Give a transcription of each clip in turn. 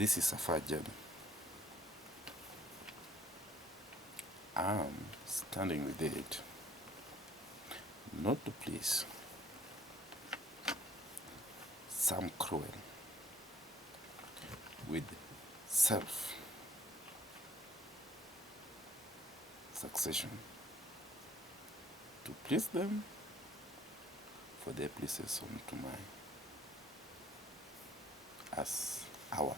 This is a far journey. I'm standing with it, not to please some cruel with self-succession, to please them for their pleases unto mine as ours.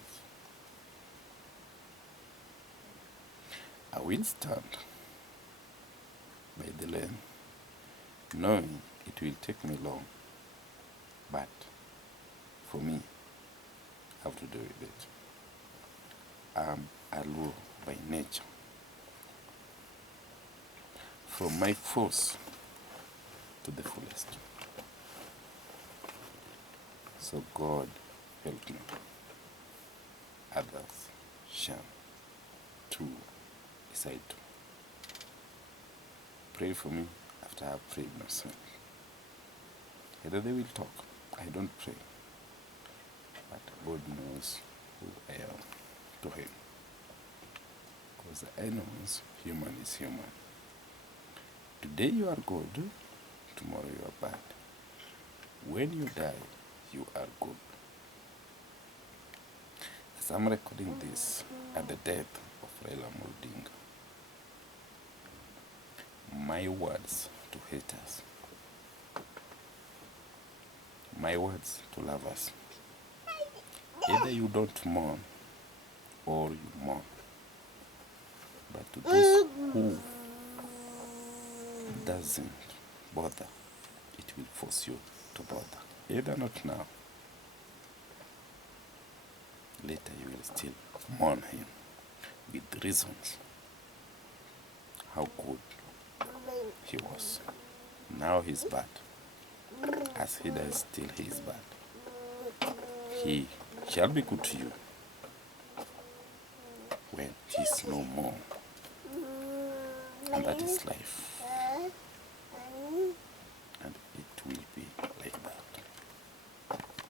I will stand by the lane, knowing it will take me long, but for me, I have to do with it. I'm a Luo by nature. From my force to the fullest. So God help me. Others shall too decide to. Pray for me after I've prayed myself. Either they will talk. I don't pray. But God knows who I am to him. Because I know human is human. Today you are good, tomorrow you are bad. When you die, you are good. As I'm recording this at the death of Raila Odinga, my words to haters, my words to lovers, either you don't mourn or you mourn. But to those who doesn't bother, it will force you to bother. Either not now, later you will still mourn him with reasons how good he was. Now he's bad. As he dies, still he is bad. He shall be good to you when he's no more. And that is life.